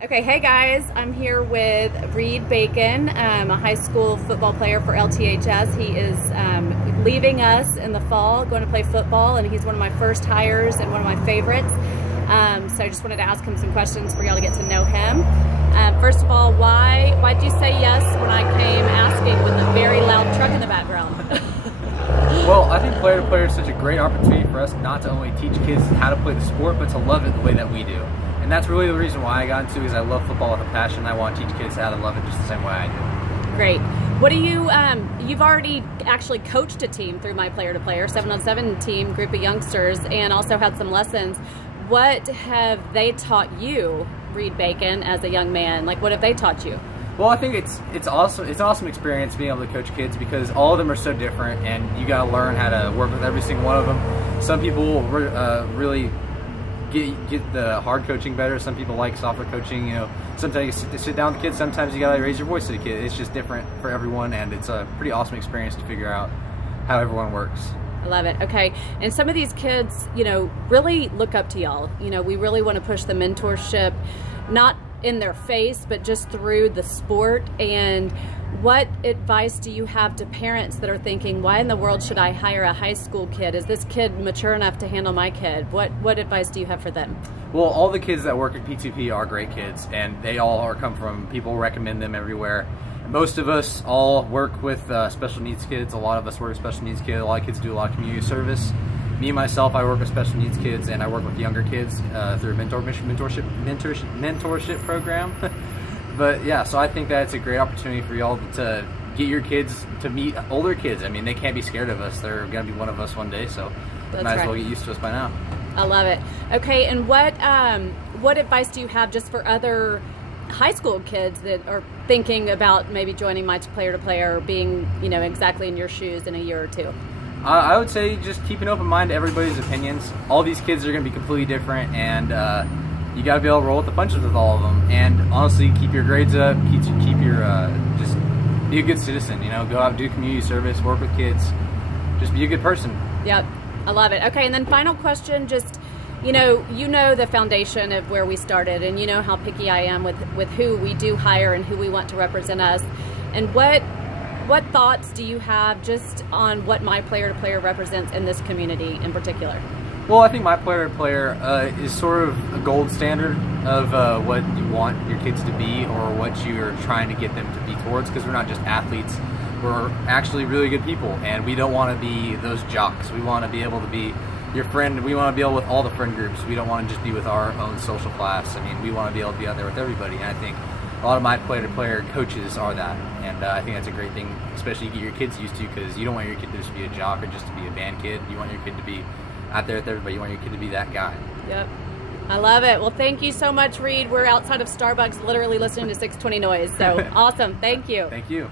Okay, hey guys, I'm here with Reed Bacon, a high school football player for LTHS. He is leaving us in the fall, going to play football, and he's one of my first hires and one of my favorites. So I just wanted to ask him some questions for y'all to get to know him. First of all, why did you say yes when I came asking with a very loud truck in the background? Well, I think Player to Player is such a great opportunity for us not to only teach kids how to play the sport, but to love it the way that we do. And that's really the reason why I got into it, is I love football with a passion. I want to teach kids how to love it just the same way I do. Great. What do you, you've already actually coached a team through my Player to Player, 7-on-7 team, group of youngsters, and also had some lessons. What have they taught you, Reed Bacon, as a young man? Like, what have they taught you? Well, I think it's awesome. It's an awesome experience being able to coach kids because all of them are so different, and you got to learn how to work with every single one of them. Some people really get the hard coaching better. Some people like softer coaching. You know, sometimes you sit down with the kids. Sometimes you got to raise your voice to the kid. It's just different for everyone, and it's a pretty awesome experience to figure out how everyone works. I love it. Okay, and some of these kids, you know, really look up to y'all. You know, we really want to push the mentorship, not in their face, but just through the sport. And what advice do you have to parents that are thinking, why in the world should I hire a high school kid? Is this kid mature enough to handle my kid? What advice do you have for them? Well, all the kids that work at P2P are great kids, and they all come from people recommend them everywhere. Most of us all work with special needs kids. A lot of us work with special needs kids. A lot of kids do a lot of community service. Me, myself, I work with special needs kids, and I work with younger kids through a mentorship program. But yeah, so I think that it's a great opportunity for y'all to get your kids to meet older kids. I mean, they can't be scared of us. They're going to be one of us one day, so might as well get used to us by now. I love it. Okay, and what advice do you have just for other high school kids that are thinking about maybe joining my Player to Player or being, you know, exactly in your shoes in a year or two? I would say just keep an open mind to everybody's opinions. All these kids are going to be completely different, and you got to be able to roll with the punches with all of them. And honestly, keep your grades up, keep your just be a good citizen. You know, go out, do community service, work with kids, just be a good person. Yep, I love it. Okay, and then final question, just you know the foundation of where we started, and you know how picky I am with who we do hire and who we want to represent us, and what thoughts do you have just on what my Player to Player represents in this community in particular? Well, I think my Player to Player is sort of a gold standard of what you want your kids to be or what you're trying to get them to be towards, because we're not just athletes. We're actually really good people, and we don't want to be those jocks. We want to be able to be your friend. We want to be able with all the friend groups. We don't want to just be with our own social class. I mean, we want to be able to be out there with everybody, and I think a lot of my Player to Player coaches are that, and I think that's a great thing, especially to get your kids used to, because you don't want your kid to just be a jock or just to be a band kid. You want your kid to be out there with everybody. You want your kid to be that guy. Yep. I love it. Well, thank you so much, Reed. We're outside of Starbucks literally listening to 620 Noise, so awesome. Thank you. Thank you.